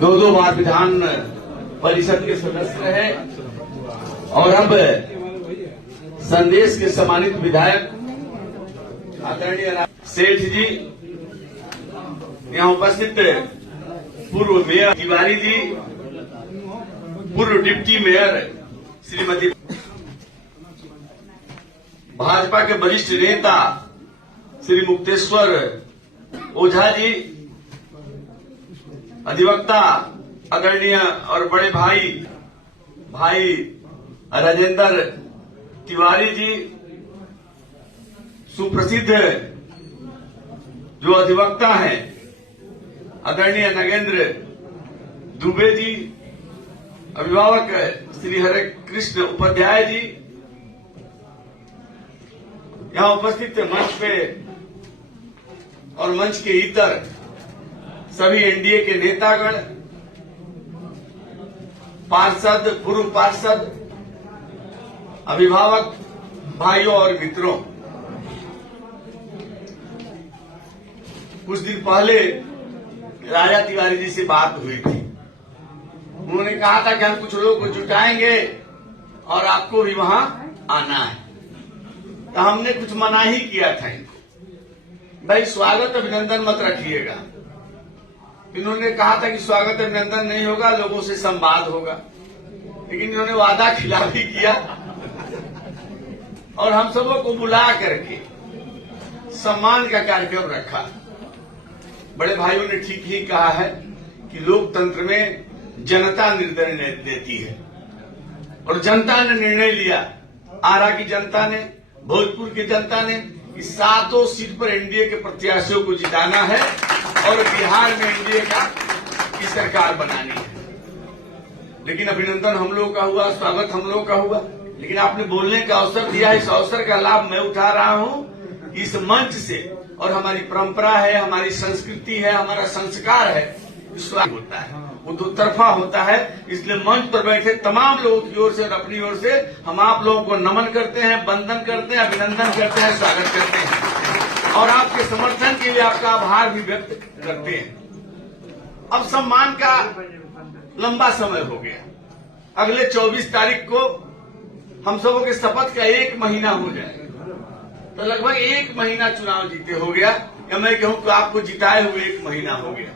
दो बार विधान परिषद के सदस्य रहे और अब संदेश के सम्मानित विधायक आदरणीय सेठ जी, यहाँ उपस्थित पूर्व मेयर तिवारी जी, पूर्व डिप्टी मेयर श्रीमती, भाजपा के वरिष्ठ नेता श्री मुक्तेश्वर ओझा जी, अधिवक्ता आदरणीय और बड़े भाई राजेंद्र तिवारी जी, सुप्रसिद्ध जो अधिवक्ता हैं आदरणीय नगेंद्र दुबे जी, अभिभावक श्री हरे कृष्ण उपाध्याय जी, यहाँ उपस्थित मंच पे और मंच के इतर सभी एनडीए के नेतागण, पार्षद, पूर्व पार्षद, अभिभावक भाइयों और मित्रों, कुछ दिन पहले राजा तिवारी जी से बात हुई थी। उन्होंने कहा था कि हम कुछ लोगों को जुटाएंगे और आपको भी वहां आना है, तो हमने कुछ मना ही किया था इनको, भाई स्वागत अभिनंदन मत रखिएगा। इन्होंने कहा था कि स्वागत अभिनंदन नहीं होगा, लोगों से संवाद होगा, लेकिन इन्होंने वादा खिलाफी किया और हम सबों को बुला करके सम्मान का कार्यक्रम रखा। बड़े भाइयों ने ठीक ही कहा है कि लोकतंत्र में जनता निर्णय देती है और जनता ने निर्णय लिया। आरा की जनता ने, भोजपुर की जनता ने इस 7 सीट पर एनडीए के प्रत्याशियों को जिताना है और बिहार में एनडीए की सरकार बनानी है। लेकिन अभिनंदन हम लोगों का हुआ, स्वागत हम लोगों का हुआ, लेकिन आपने बोलने का अवसर दिया। इस अवसर का लाभ मैं उठा रहा हूं इस मंच से, और हमारी परंपरा है, हमारी संस्कृति है, हमारा संस्कार है, विश्वास होता है, वो दो तरफा होता है। इसलिए मंच पर बैठे तमाम लोगों की ओर से और अपनी ओर से हम आप लोगों को नमन करते हैं, वंदन करते हैं, अभिनंदन करते हैं, स्वागत करते हैं और आपके समर्थन के लिए आपका आभार भी व्यक्त करते हैं। अब सम्मान का लंबा समय हो गया, अगले 24 तारीख को हम सबों के शपथ का 1 महीना हो जाएगा, तो लगभग 1 महीना चुनाव जीते हो गया, या मैं कहूं तो आपको जिताए हुए 1 महीना हो गया।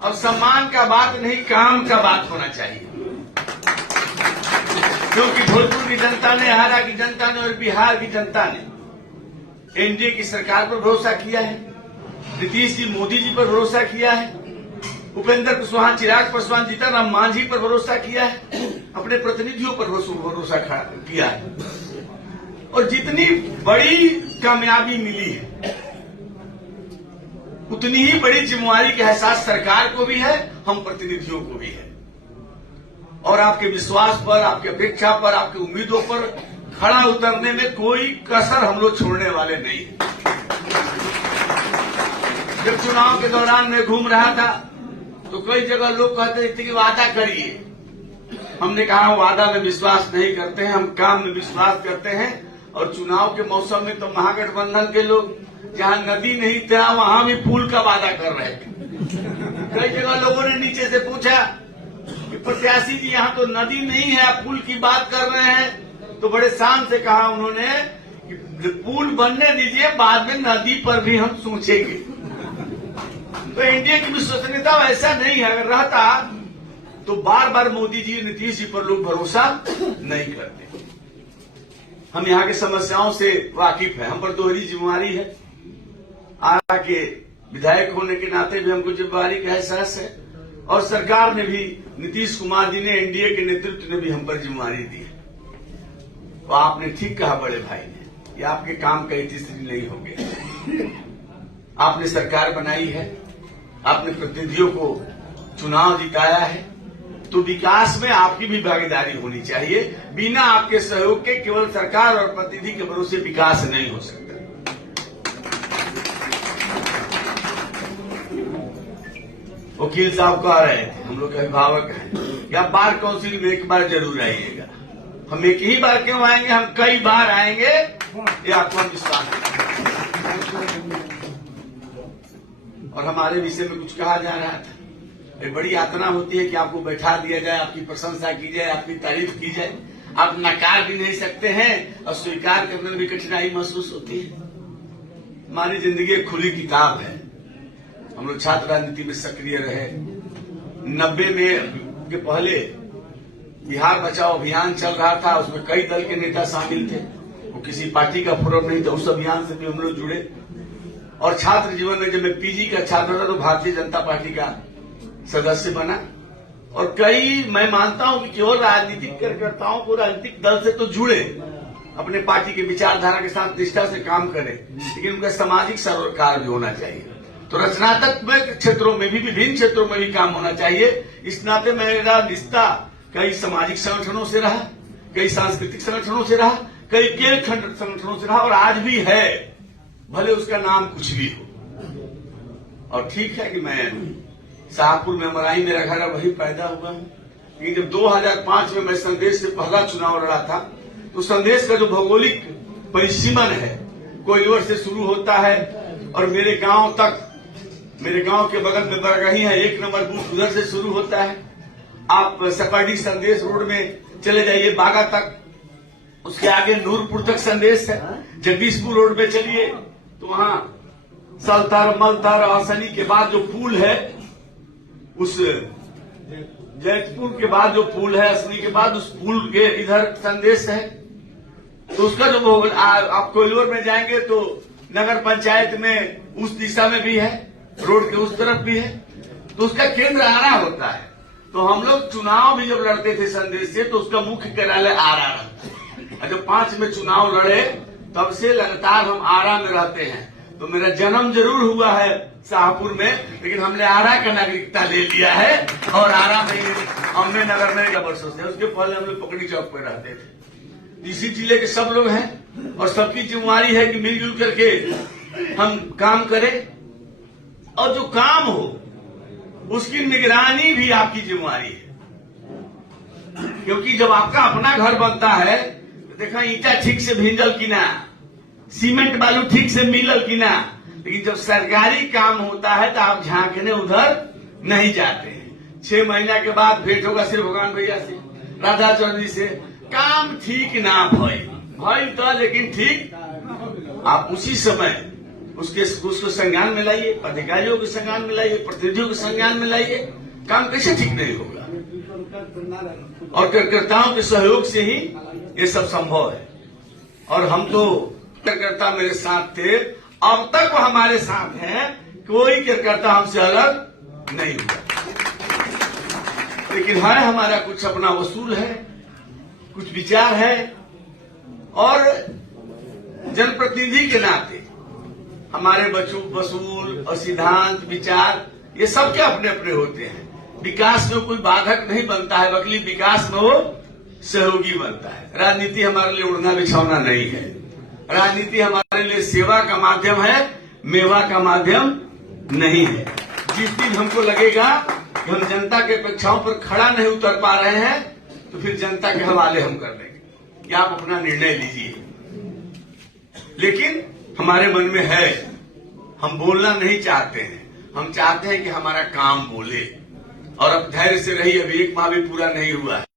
अब सम्मान का बात नहीं, काम का बात होना चाहिए, क्योंकि भोजपुर की जनता ने, हारा की जनता ने और बिहार की जनता ने एनडीए की सरकार पर भरोसा किया है, नीतीश जी, मोदी जी पर भरोसा किया है, उपेंद्र कुशवाहा, चिराग पासवान, जीतनराम मांझी पर भरोसा किया है, अपने प्रतिनिधियों पर भरोसा किया है, और जितनी बड़ी कामयाबी मिली है उतनी ही बड़ी जिम्मेवारी का एहसास सरकार को भी है, हम प्रतिनिधियों को भी है। और आपके विश्वास पर, आपकी अपेक्षा पर, आपकी उम्मीदों पर खड़ा उतरने में कोई कसर हम लोग छोड़ने वाले नहीं। जब चुनाव के दौरान मैं घूम रहा था तो कई जगह लोग कहते थे कि वादा करिए, हमने कहा वादा में विश्वास नहीं करते हैं, हम काम में विश्वास करते हैं। और चुनाव के मौसम में तो महागठबंधन के लोग जहां नदी नहीं था वहां भी पुल का वादा कर रहे थे। कई जगह लोगों ने नीचे से पूछा कि प्रत्याशी जी यहाँ तो नदी नहीं है, आप पुल की बात कर रहे हैं, तो बड़े शान से कहा उन्होंने कि पुल बनने दीजिए, बाद में नदी पर भी हम सोचेंगे। तो एनडीए की विश्वसनीयता वैसा नहीं है, अगर रहता तो बार बार मोदी जी, नीतीश जी पर लोग भरोसा नहीं करते। हम यहाँ की समस्याओं से वाकिफ है, हम पर दोहरी जिम्मेवारी है, आरा के विधायक होने के नाते भी हमको जिम्मेवारी का एहसास है, और सरकार ने भी, नीतीश कुमार जी ने, एनडीए के नेतृत्व ने भी हम पर जिम्मेवारी दी है। तो आपने ठीक कहा बड़े भाई ने, कि आपके काम का तीसरी नहीं हो गया। आपने सरकार बनाई है, आपने प्रतिनिधियों को चुनाव जिताया है, तो विकास में आपकी भी भागीदारी होनी चाहिए। बिना आपके सहयोग के केवल सरकार और प्रतिनिधि के भरोसे विकास नहीं हो सकता। वकील साहब कह रहे थे, हम लोग के अभिभावक हैं, या बार काउंसिल में एक बार जरूर आइएगा। हम एक ही बार क्यों आएंगे, हम कई बार आएंगे, ये आपको विश्वास है। और हमारे विषय में कुछ कहा जा रहा था, एक बड़ी यातना होती है कि आपको बैठा दिया जाए, आपकी प्रशंसा की जाए, आपकी तारीफ की जाए। आप नकार भी नहीं सकते हैं और स्वीकार करने में भी कठिनाई महसूस होती है। हमारी जिंदगी एक खुली किताब है। हम लोग छात्र राजनीति में सक्रिय रहे। 90 में के पहले बिहार बचाओ अभियान चल रहा था, उसमें कई दल के नेता शामिल थे। वो किसी पार्टी का फोरम नहीं था, उस अभियान से भी हम लोग जुड़े। और छात्र जीवन में जब मैं पीजी का छात्र था तो भारतीय जनता पार्टी का सदस्य बना। और कई मैं मानता हूं कि केवल राजनीतिक कार्यकर्ताओं को राजनीतिक दल से तो जुड़े, अपने पार्टी के विचारधारा के साथ निष्ठा से काम करें, लेकिन उनका सामाजिक सरोकार भी होना चाहिए। तो रचनात्मक क्षेत्रों में भी, विभिन्न क्षेत्रों में भी काम होना चाहिए। इस नाते मेरा रिश्ता कई सामाजिक संगठनों से रहा, कई सांस्कृतिक संगठनों से रहा, कई खेल खंड संगठनों से रहा और आज भी है, भले उसका नाम कुछ भी हो। और ठीक है कि मैं शाहपुर में मराई मेरा घर है, वही पैदा हुआ हूं। लेकिन जब 2005 में मैं संदेश से पहला चुनाव लड़ा था तो संदेश का जो भौगोलिक परिसीमन है कोइलवर से शुरू होता है और मेरे गांव तक, मेरे गांव के बगल में बरगही है, 1 नंबर बूथ उधर से शुरू होता है। आप सकड़ी संदेश रोड में चले जाइए बागा तक, उसके आगे नूरपुर तक संदेश है। जगदीशपुर रोड में चलिए तो वहां सलतर मलतर आसनी के बाद जो पुल है, उस जैतपुर के बाद जो पुल है, असनी के बाद उस पुल के इधर संदेश है। तो उसका जो आप कोइलवर में जाएंगे तो नगर पंचायत में उस दिशा में भी है, रोड के उस तरफ भी है, तो उसका केंद्र आरा होता है। तो हम लोग चुनाव भी जब लड़ते थे संदेश से तो उसका मुख्य कार्यालय आरा रहता है। जब 5 में चुनाव लड़े तब से लगातार हम आरा में रहते हैं। तो मेरा जन्म जरूर हुआ है शाहपुर में, लेकिन हमने आरा का नागरिकता ले लिया है और आरा में हमने नगर में वर्षों से, उसके पहले हम लोग पकड़ी चौक पर रहते थे। इसी जिले के सब लोग हैं और सबकी जिम्मेवारी है कि मिलजुल करके हम काम करें और जो काम हो उसकी निगरानी भी आपकी जिम्मेवारी है। क्योंकि जब आपका अपना घर बनता है तो देखा ईंटा ठीक से भिंजल की ना, सीमेंट बालू ठीक से मिलल की ना, लेकिन जब सरकारी काम होता है तो आप झांकने उधर नहीं जाते हैं। 6 महीना के बाद भेंट होगा सिर्फ भगवान भैया से, राधा चौधरी से, काम ठीक ना भई तो, लेकिन ठीक आप उसी समय उसको संज्ञान में लाइए, अधिकारियों के संज्ञान में लाइए, प्रतिनिधियों के संज्ञान में लाइए। काम कैसे ठीक नहीं होगा? और कार्यकर्ताओं के सहयोग से ही ये सब संभव है। और हम तो कार्यकर्ता मेरे साथ थे, अब तक वो हमारे साथ हैं, कोई कार्यकर्ता हमसे अलग नहीं हुआ। लेकिन है हमारा कुछ अपना वसूल है, कुछ विचार है और जनप्रतिनिधि के नाते हमारे वसूल और सिद्धांत विचार ये सबके अपने अपने होते हैं। विकास में कोई बाधक नहीं बनता है, बल्कि विकास में वो सहयोगी बनता है। राजनीति हमारे लिए उड़ना बिछौना नहीं है, राजनीति हमारे लिए सेवा का माध्यम है, मेवा का माध्यम नहीं है। जिस दिन हमको लगेगा कि हम जनता के अपेक्षाओं पर खड़ा नहीं उतर पा रहे हैं तो फिर जनता के हवाले हम कर देंगे कि आप अपना निर्णय लीजिए। लेकिन हमारे मन में है, हम बोलना नहीं चाहते हैं, हम चाहते हैं कि हमारा काम बोले। और अब धैर्य से रहिए, अभी 1 माह भी पूरा नहीं हुआ है।